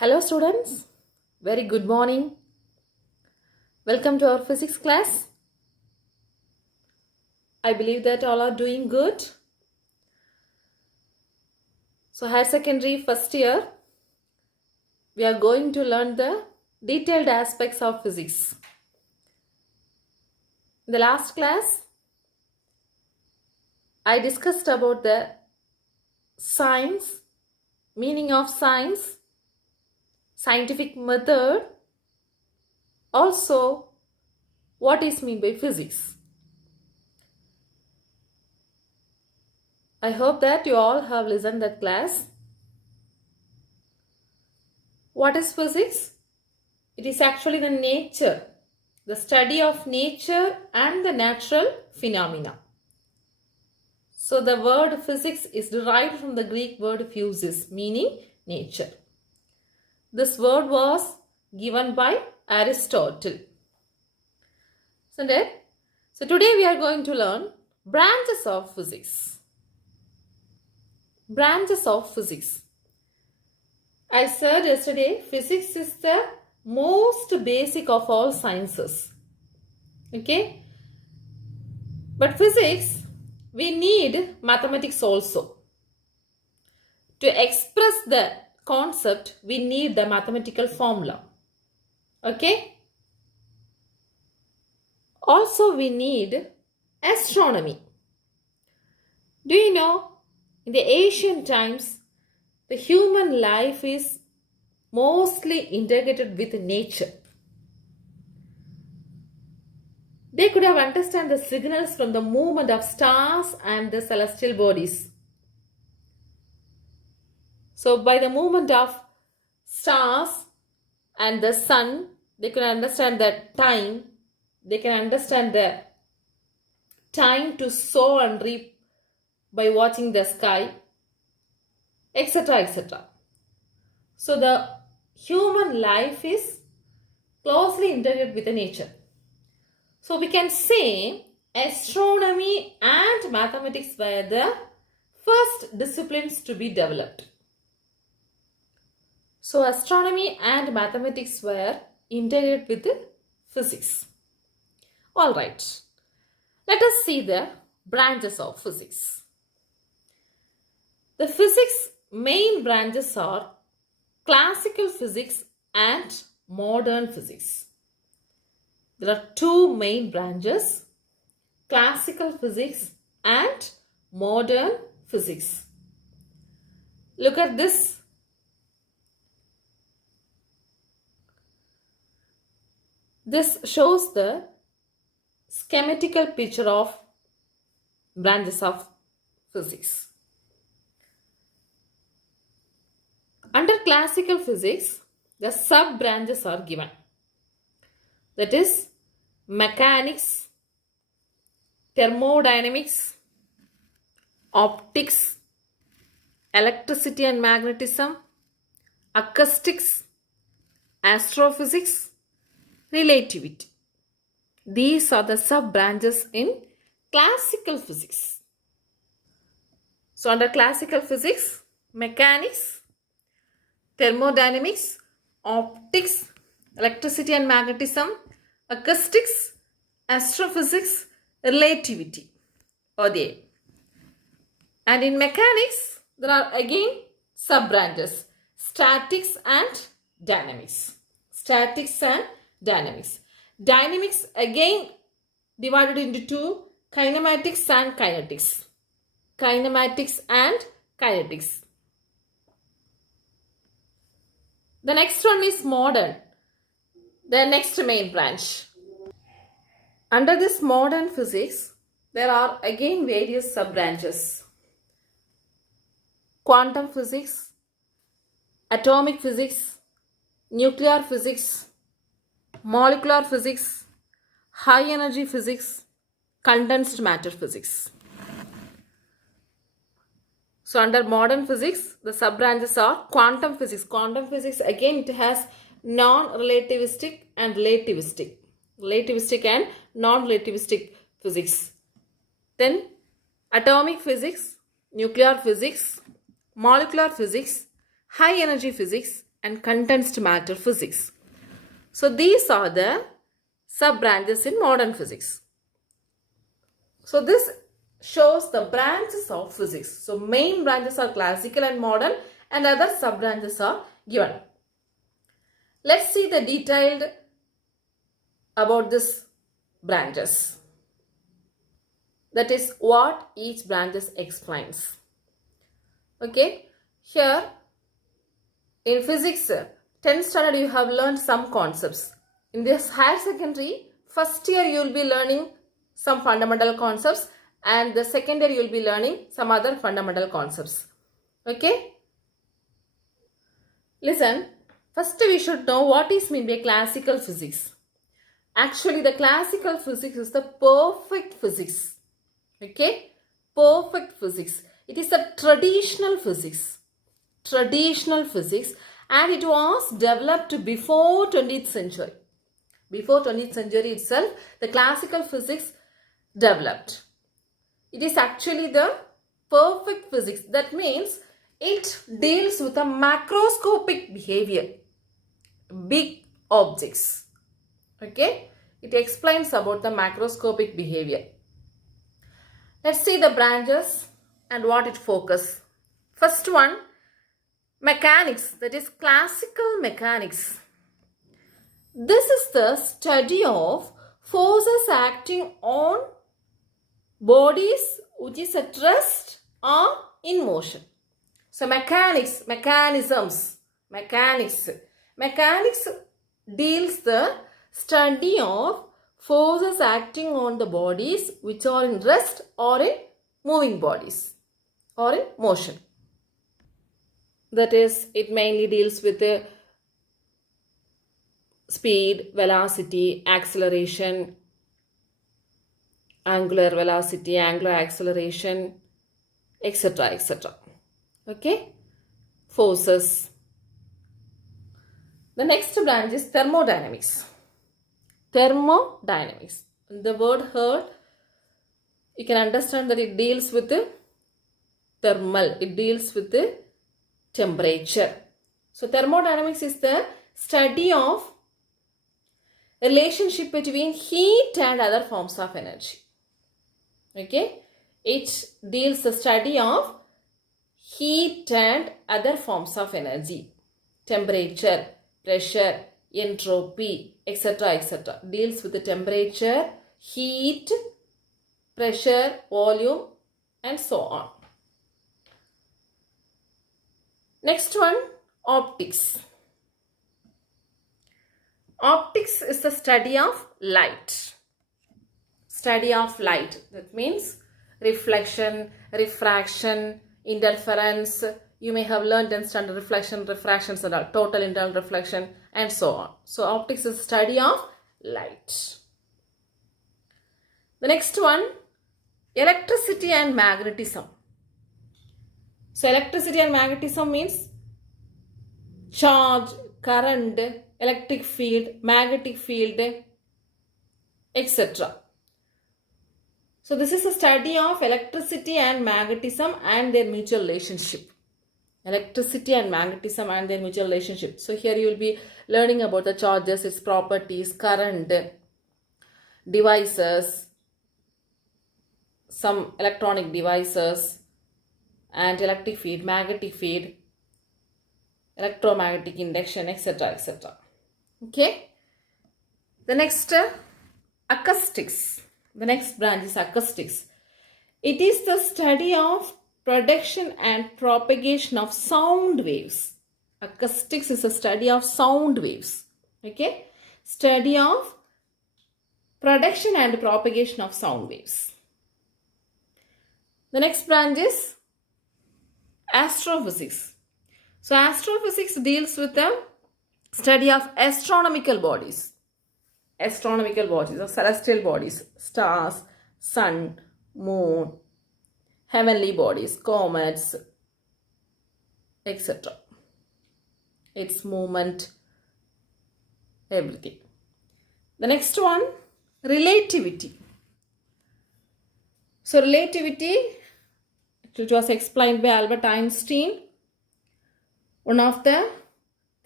Hello students, very good morning. Welcome to our physics class. I believe that all are doing good. So higher secondary first year, we are going to learn the detailed aspects of physics. In the last class, I discussed about the science, meaning of science, scientific method, also what is meant by physics. I hope that you all have listened that class. What is physics? It is actually the nature, the study of nature and the natural phenomena. So the word physics is derived from the Greek word physis, meaning nature. This word was given by Aristotle. So today we are going to learn branches of physics. Branches of physics. I said yesterday, physics is the most basic of all sciences. Okay? But physics, we need mathematics also. To express the concept, we need the mathematical formula. Okay? Also, we need astronomy. Do you know, in the ancient times, the human life is mostly integrated with nature. They could have understood the signals from the movement of stars and the celestial bodies. So by the movement of stars and the sun, they can understand the time. They can understand the time to sow and reap by watching the sky, etc., etc. So the human life is closely integrated with the nature. So we can say astronomy and mathematics were the first disciplines to be developed. So astronomy and mathematics were integrated with the physics. Alright, let us see the branches of physics. The physics main branches are classical physics and modern physics. There are two main branches, classical physics and modern physics. Look at this. This shows the schematical picture of branches of physics. Under classical physics, the sub-branches are given. That is mechanics, thermodynamics, optics, electricity and magnetism, acoustics, astrophysics, relativity. These are the sub-branches in classical physics. So under classical physics, mechanics, thermodynamics, optics, electricity and magnetism, acoustics, astrophysics, relativity are there. And in mechanics, there are again sub-branches, statics and dynamics. Statics and dynamics. Dynamics again divided into two, kinematics and kinetics. Kinematics and kinetics. The next one is modern. The next main branch. Under this modern physics, there are again various sub-branches. Quantum physics, atomic physics, nuclear physics, molecular physics, high energy physics, condensed matter physics. So under modern physics, the sub-branches are quantum physics. Quantum physics, again, it has non-relativistic and relativistic. Relativistic and non-relativistic physics. Then atomic physics, nuclear physics, molecular physics, high energy physics, and condensed matter physics. So these are the sub-branches in modern physics. So this shows the branches of physics. So main branches are classical and modern, and other sub-branches are given. Let's see the detailed about this branches. That is what each branches explains. Okay, here in physics 10th standard you have learned some concepts. In this higher secondary, first year you will be learning some fundamental concepts, and the second year you will be learning some other fundamental concepts. Okay, listen, first we should know what is meant by classical physics. Actually, the classical physics is the perfect physics. Okay, perfect physics. It is a traditional physics. Traditional physics, and it was developed before 20th century. Before 20th century itself, the classical physics developed. It is actually the perfect physics. That means it deals with a macroscopic behavior, big objects. Okay, it explains about the macroscopic behavior. Let's see the branches and what it focuses. First one, mechanics, that is classical mechanics. This is the study of forces acting on bodies which is at rest or in motion. So mechanics, mechanisms, mechanics. Mechanics deals the study of forces acting on the bodies which are in rest or in moving bodies or in motion. That is, it mainly deals with the speed, velocity, acceleration, angular velocity, angular acceleration, etc. etc. Okay, forces. The next branch is thermodynamics. Thermodynamics. The word heard, you can understand that it deals with the thermal. It deals with the temperature. So thermodynamics is the study of relationship between heat and other forms of energy. Okay, it deals the study of heat and other forms of energy, temperature, pressure, entropy, etc. etc. Deals with the temperature, heat, pressure, volume, and so on. Next one, optics. Optics is the study of light. Study of light. That means reflection, refraction, interference. You may have learned in standard reflection, refractions and all, total internal reflection, and so on. So optics is the study of light. The next one, electricity and magnetism. So electricity and magnetism means charge, current, electric field, magnetic field, etc. So this is a study of electricity and magnetism and their mutual relationship. Electricity and magnetism and their mutual relationship. So here you will be learning about the charges, its properties, current, devices, some electronic devices, and electric field, magnetic field, electromagnetic induction, etc. etc. Okay. The next, acoustics. The next branch is acoustics. It is the study of production and propagation of sound waves. Acoustics is a study of sound waves. Okay. Study of production and propagation of sound waves. The next branch is astrophysics. So astrophysics deals with the study of astronomical bodies. Astronomical bodies or celestial bodies, stars, sun, moon, heavenly bodies, comets, etc. Its movement, everything. The next one, relativity. So relativity, which was explained by Albert Einstein, one of the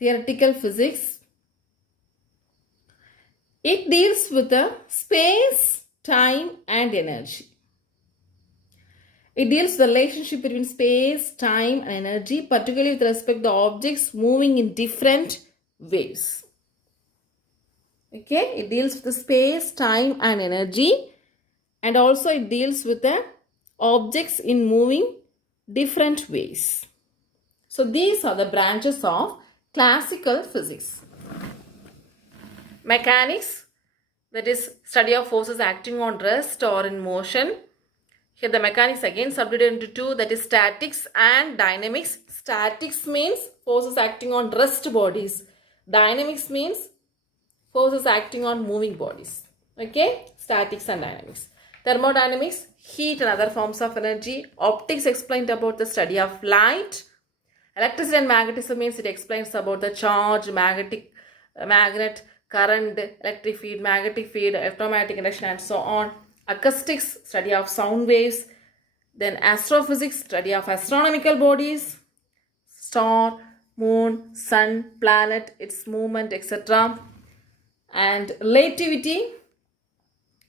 theoretical physics. It deals with the space, time and energy. It deals with the relationship between space, time and energy, particularly with respect to the objects moving in different ways. Okay, it deals with the space, time and energy, and also it deals with the objects in moving different ways. So these are the branches of classical physics. Mechanics, that is study of forces acting on rest or in motion. Here the mechanics again subdivided into two, that is statics and dynamics. Statics means forces acting on rest bodies. Dynamics means forces acting on moving bodies. Okay, statics and dynamics. Thermodynamics, heat and other forms of energy. Optics explained about the study of light. Electricity and magnetism means it explains about the charge, magnet, current, electric field, magnetic field, electromagnetic induction and so on. Acoustics, study of sound waves. Then astrophysics, study of astronomical bodies, star, moon, sun, planet, its movement, etc. And relativity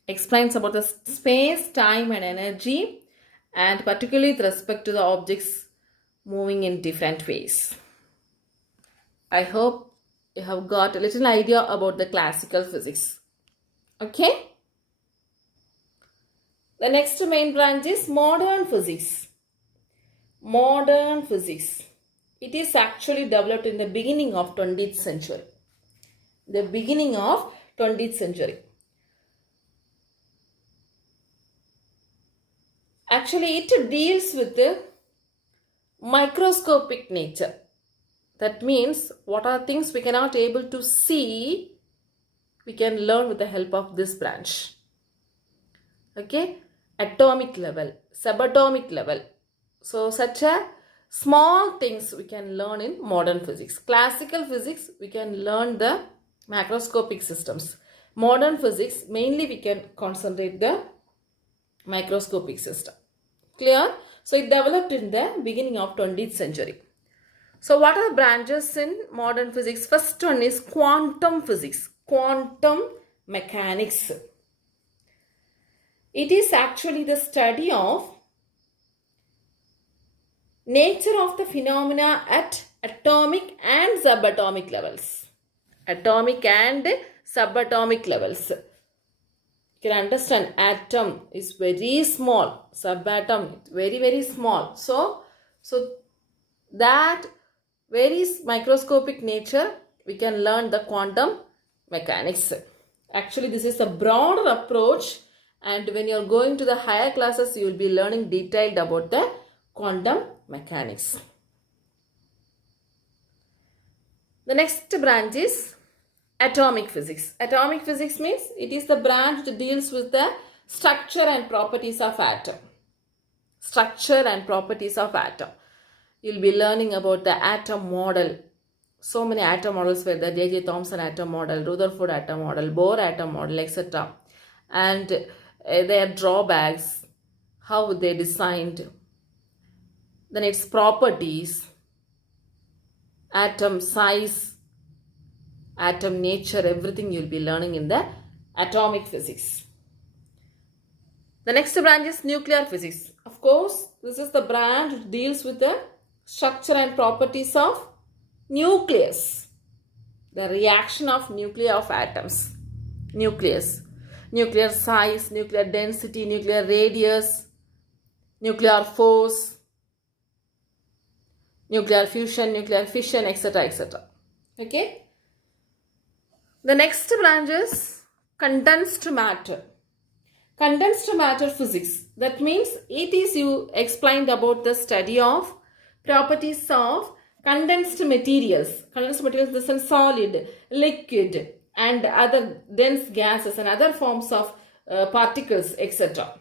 explains about the space, time and energy, and particularly with respect to the objects moving in different ways. I hope you have got a little idea about the classical physics. Okay? The next main branch is modern physics. Modern physics. It is actually developed in the beginning of 20th century. The beginning of 20th century. Actually, it deals with the microscopic nature. That means what are things we cannot able to see, we can learn with the help of this branch. Okay, atomic level, subatomic level. So such a small things we can learn in modern physics. Classical physics, we can learn the macroscopic systems. Modern physics, mainly we can concentrate the microscopic system. Clear? So it developed in the beginning of 20th century. So what are the branches in modern physics? First one is quantum physics, quantum mechanics. It is actually the study of nature of the phenomena at atomic and subatomic levels. Atomic and subatomic levels. You can understand atom is very small, subatom very very small. So that very microscopic nature we can learn the quantum mechanics. Actually this is a broader approach, and when you are going to the higher classes you will be learning detailed about the quantum mechanics. The next branch is atomic physics. Atomic physics means it is the branch that deals with the structure and properties of atom. Structure and properties of atom. You'll be learning about the atom model. So many atom models were there. J.J. Thomson atom model, Rutherford atom model, Bohr atom model, etc. And their drawbacks, how they designed, then its properties, atom size, atom nature, everything you'll be learning in the atomic physics. The next branch is nuclear physics. Of course, this is the branch which deals with the structure and properties of nucleus. The reaction of nuclei of atoms. Nucleus. Nuclear size, nuclear density, nuclear radius, nuclear force, nuclear fusion, nuclear fission, etc. etc. Okay. The next branch is condensed matter. Condensed matter physics. That means it is you explained about the study of properties of condensed materials. Condensed materials is a solid, liquid and other dense gases and other forms of particles, etc.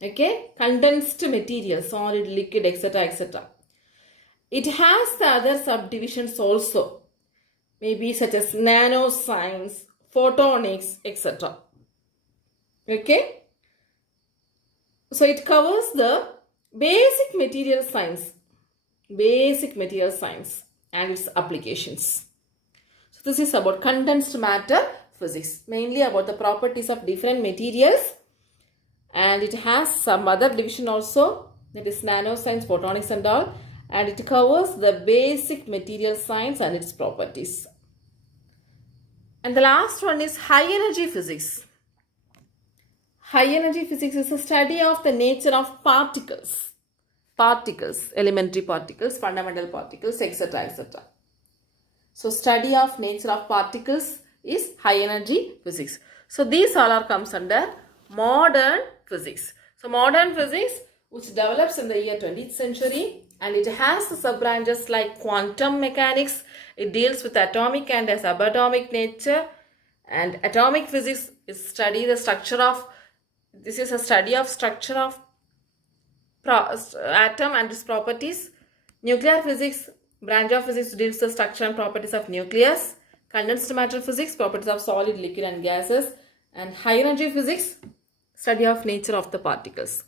Okay, condensed material, solid, liquid, etc. etc. It has the other subdivisions also, maybe such as nanoscience, photonics, etc. Okay, so it covers the basic material science. Basic material science. and its applications. So this is about condensed matter physics, mainly about the properties of different materials, and it has some other division also, that is nanoscience, photonics and all, and it covers the basic material science and its properties. And the last one is high energy physics. High energy physics is a study of the nature of particles, elementary particles, fundamental particles, etc., etc. So study of nature of particles is high energy physics. So these all are comes under modern physics. So modern physics, which develops in the year 20th century, and it has the sub-branches like quantum mechanics. It deals with atomic and subatomic nature, and atomic physics is study the structure of, this is a study of structure of atom and its properties. Nuclear physics, branch of physics, deals with the structure and properties of nucleus. Condensed matter physics, properties of solid, liquid and gases. And high energy physics, study of nature of the particles.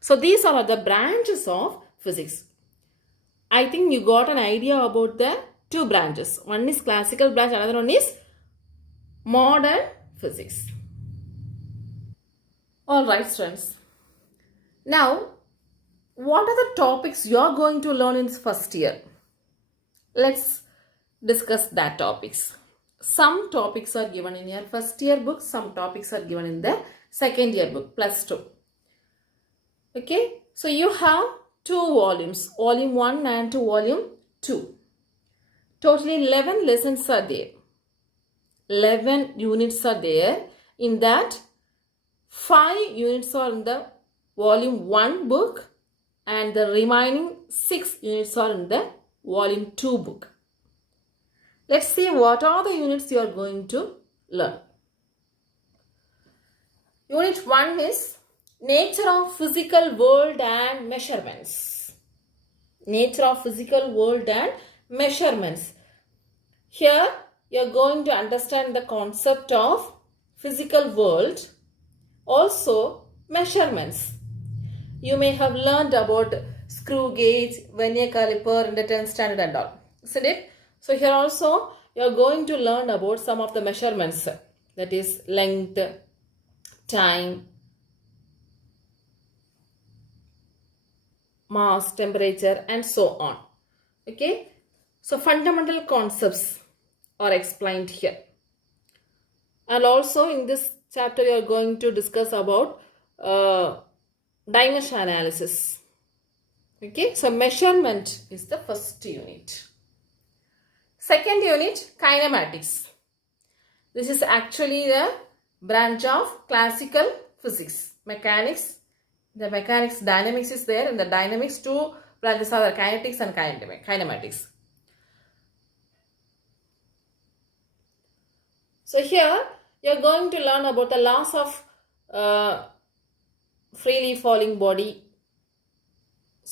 So these are the branches of physics. I think you got an idea about the two branches. One is classical branch, another one is modern physics. Alright students. Now, what are the topics you are going to learn in first year? Let's discuss that topics. Some topics are given in your first year book, some topics are given in the second year book, +2. Okay, so you have 2 volumes, volume 1 and volume 2. Totally 11 lessons are there. 11 units are there. In that, 5 units are in the volume 1 book and the remaining 6 units are in the volume 2 book. Let's see what are the units you are going to learn. Unit 1 is nature of physical world and measurements. Nature of physical world and measurements. Here you are going to understand the concept of physical world, also measurements. You may have learned about screw gauge, vernier caliper in the 10th standard and all, isn't it? So here also you are going to learn about some of the measurements, that is length, time, mass, temperature and so on. Okay, so fundamental concepts are explained here. And also in this chapter you are going to discuss about dimension analysis. Okay, so measurement is the first unit. Second unit, kinematics. This is actually the branch of classical physics. Mechanics, the mechanics, dynamics is there. In the dynamics, 2 branches are the kinetics and kinematics. So here you are going to learn about the laws of freely falling body,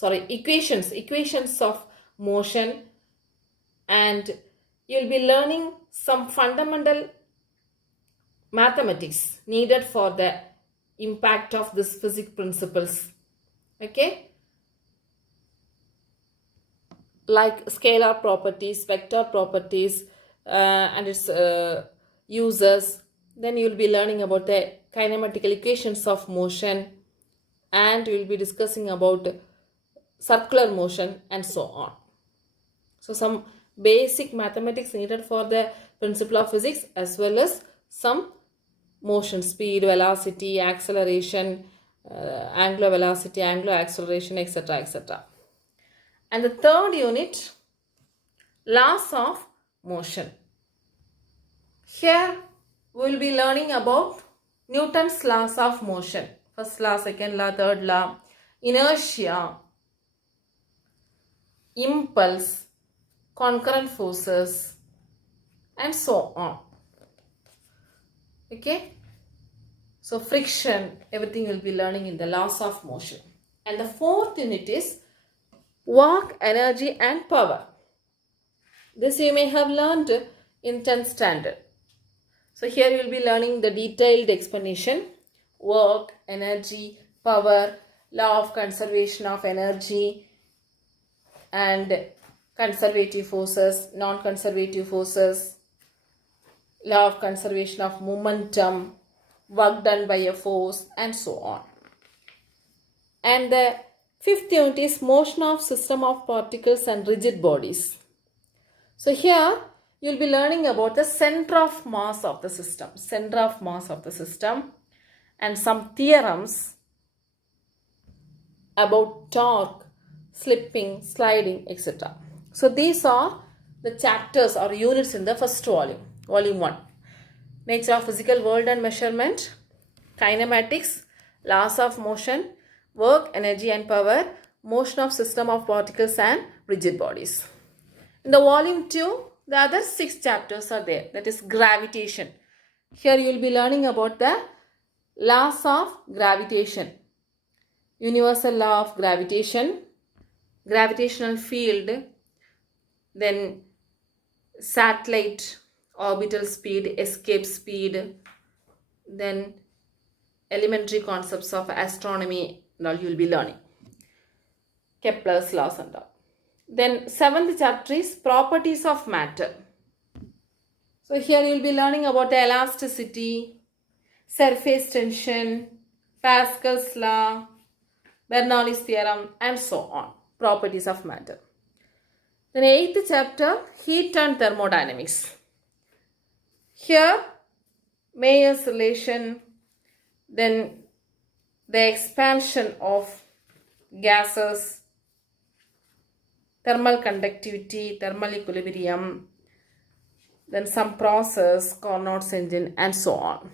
equations of motion, and you will be learning some fundamental mathematics needed for the impact of this physics principles. Okay, like scalar properties, vector properties and its uses. Then you will be learning about the kinematical equations of motion, and we will be discussing about circular motion and so on. So some basic mathematics needed for the principle of physics, as well as some motion, speed, velocity, acceleration, angular velocity, angular acceleration, etc., etc. And the third unit, laws of motion. Here we will be learning about Newton's laws of motion. First law, second law, third law, inertia, impulse, concurrent forces and so on. Okay, so friction, everything will be learning in the laws of motion. And the fourth unit is work, energy and power. This you may have learned in 10th standard. So here you will be learning the detailed explanation, work, energy, power, law of conservation of energy and conservative forces, non-conservative forces, law of conservation of momentum, work done by a force, and so on. And the fifth unit is motion of system of particles and rigid bodies. So here you will be learning about the center of mass of the system, and some theorems about torque, slipping, sliding, etc. So these are the chapters or units in the first volume, volume 1. Nature of physical world and measurement, kinematics, laws of motion, work, energy and power, motion of system of particles and rigid bodies. In the volume 2, the other 6 chapters are there. That is gravitation. Here you will be learning about the laws of gravitation. Universal law of gravitation, gravitational field, then satellite orbital speed, escape speed, then elementary concepts of astronomy and all you will be learning. Kepler's laws and all. Then 7th chapter is properties of matter. So here you will be learning about the elasticity, surface tension, Pascal's law, Bernoulli's theorem and so on. Properties of matter. Then 8th chapter, heat and thermodynamics. Here Mayer's relation, then the expansion of gases, thermal conductivity, thermal equilibrium, then some process, Carnot's engine and so on.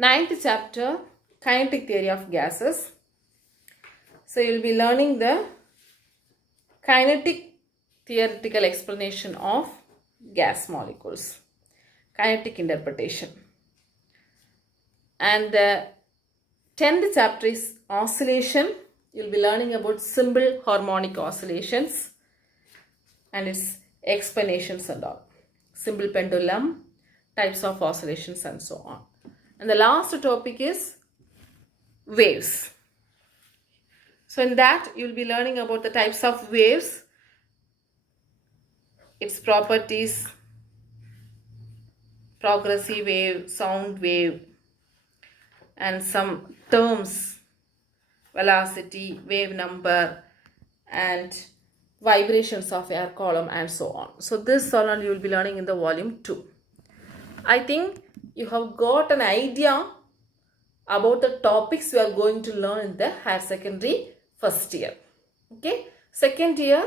9th chapter, kinetic theory of gases. So you will be learning the kinetic theoretical explanation of gas molecules, kinetic interpretation. And the 10th chapter is oscillation. You will be learning about simple harmonic oscillations and its explanations and all. Simple pendulum, types of oscillations and so on. And the last topic is waves. So in that you will be learning about the types of waves, its properties, progressive wave, sound wave, and some terms, velocity, wave number, and vibrations of air column and so on. So this all you will be learning in the volume 2. I think you have got an idea about the topics you are going to learn in the higher secondary first year. Okay, second year,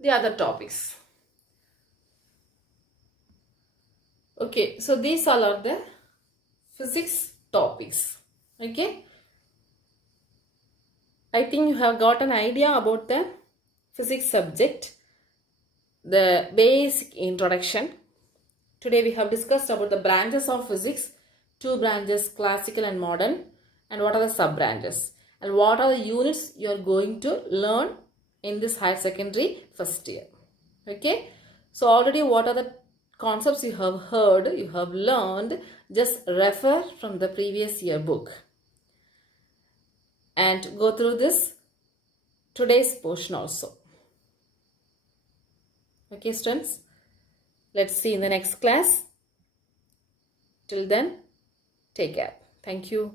the other topics. Okay, so these all are the physics topics. Okay, I think you have got an idea about the physics subject, the basic introduction. Today we have discussed about the branches of physics, 2 branches, classical and modern, and what are the sub branches and what are the units you are going to learn in this higher secondary first year. Okay, so already what are the concepts you have heard, you have learned, just refer from the previous year book and go through this today's portion also. Okay students, let's see in the next class. Till then, take care. Thank you.